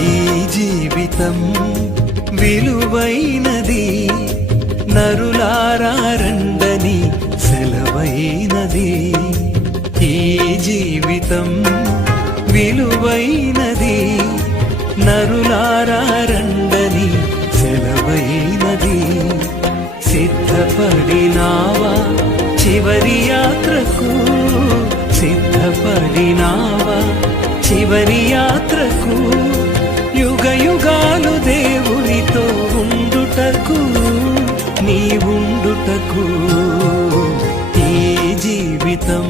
ఈ జీవితం విలువైనది, నరులారా రండని సెలవైనది. ఈ జీవితం విలువైనది, నరులారా రండని సెలవైనది. సిద్ధపడినావా చివరి యాత్రకు, సిద్ధపడినావా చివరి యాత్రకు, యుగ యుగాలు దేవునితో ఉండుటకు, నీ ఉండుటకు. ఈ జీవితం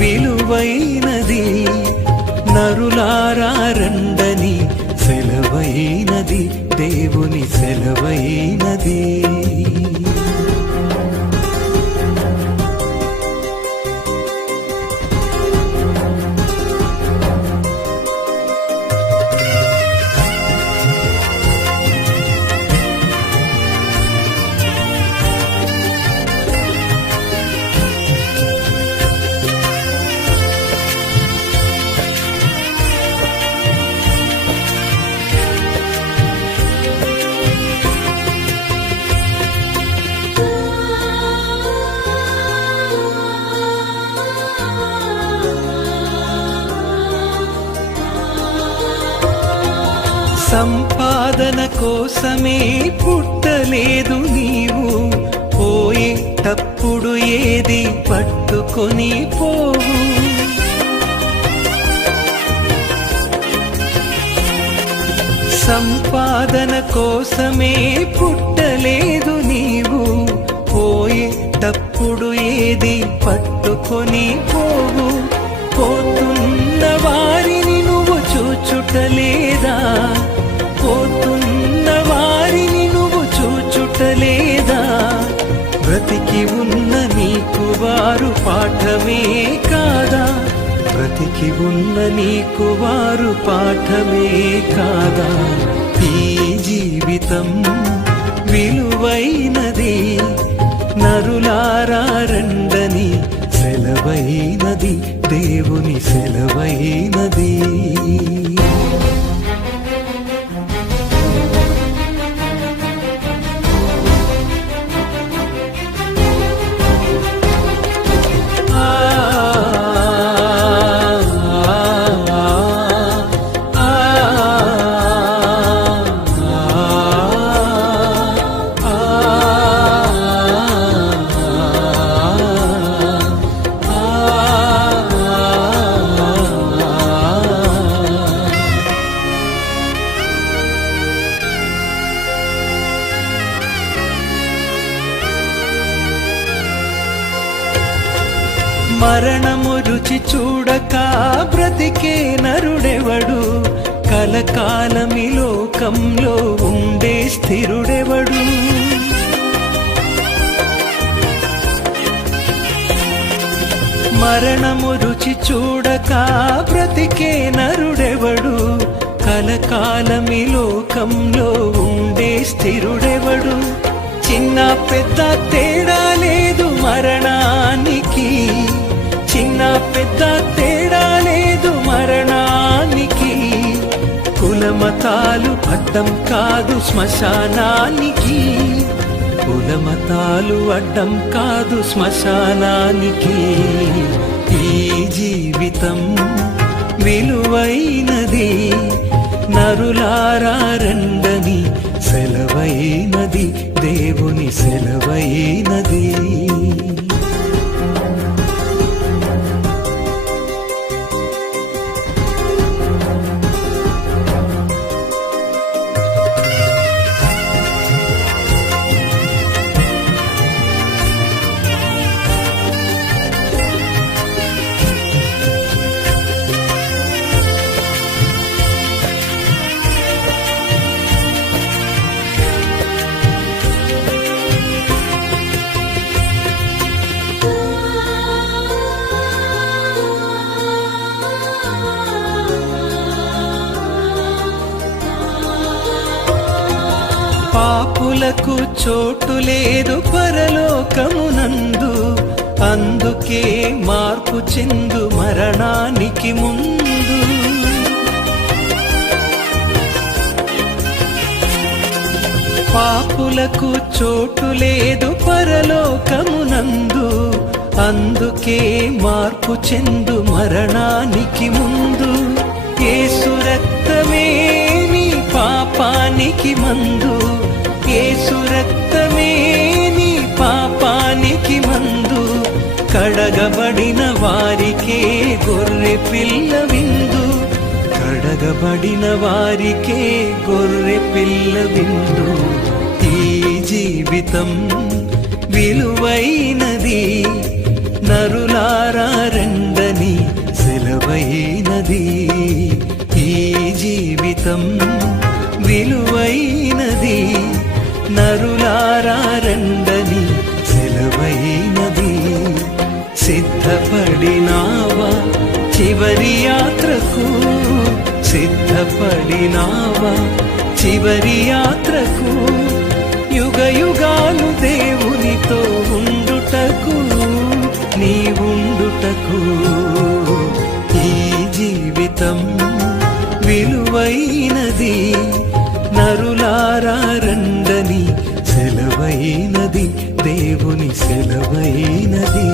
విలువైనది, నరులారా రండని సెలవైనది, దేవుని సెలవైనది. సంపాదన కోసమే పుట్టలేదు నీవు, పోయేటప్పుడు ఏది పట్టుకొని పోవు. సంపాదన కోసమే పుట్టలేదు నీవు, పోయేటప్పుడు ఏది పట్టుకొని పోవు. పోతున్న వారిని నువ్వు చూచుటలేదా, పోతున్న వారిని నువ్వు చూచుటలేదా. బ్రతికి ఉన్న నీకు వారు పాఠమే కాదా, బ్రతికి ఉన్న నీకు వారు పాఠమే కాదా. ఈ జీవితం విలువైనది, నరులారా రండని సెలవైనది, దేవుని సెలవైనది. మరణము రుచి చూడక బ్రతికే నరుడెవడు, కలకాలమి లోకంలో ఉండే స్థిరుడెవడు. మరణము రుచి చూడక బ్రతికే నరుడెవడు, కలకాలమి లోకంలో ఉండే స్థిరుడెవడు. చిన్న పెద్ద తేడా లేదు మరణానికి, చిన్న పెద్ద తేడా లేదు మరణానికి. కులమతాలు అడ్డం కాదు శ్మశానానికి, కులమతాలు అడ్డం కాదు శ్మశానానికి. ఈ జీవితం విలువైనది, నరులారా రండని సెలవైనది, దేవుని సెలవైనది. పాపులకు చోటు లేదు పరలోకమునందు, అందుకే మార్పు చెందు మరణానికి ముందు. పాపులకు చోటు లేదు పరలోకమునందు, అందుకే మార్పు చెందు మరణానికి ముందు. యేసు రక్తమే నీ పాపానికి మందు, యేసు రక్తమే నీ పాపానికి మందు. కడగబడిన వారికే గొర్రె పిల్ల విందు, కడగబడిన వారికే గొర్రె పిల్ల విందు. ఈ జీవితం విలువైనది, నరులారా రండని సెలవైనది. ఈ జీవితం విలువైనది, నరులారా రండని సెలవైనది. సిద్ధపడినావా చివరి యాత్రకు, సిద్ధపడినావా చివరి యాత్రకు. యుగ యుగాలు దేవునితో ఉండుటకు, నీవుండుటకు. ఈ జీవితం విలువైనది, నరులారా రండని సెలవైనది, దేవుని సెలవైనది.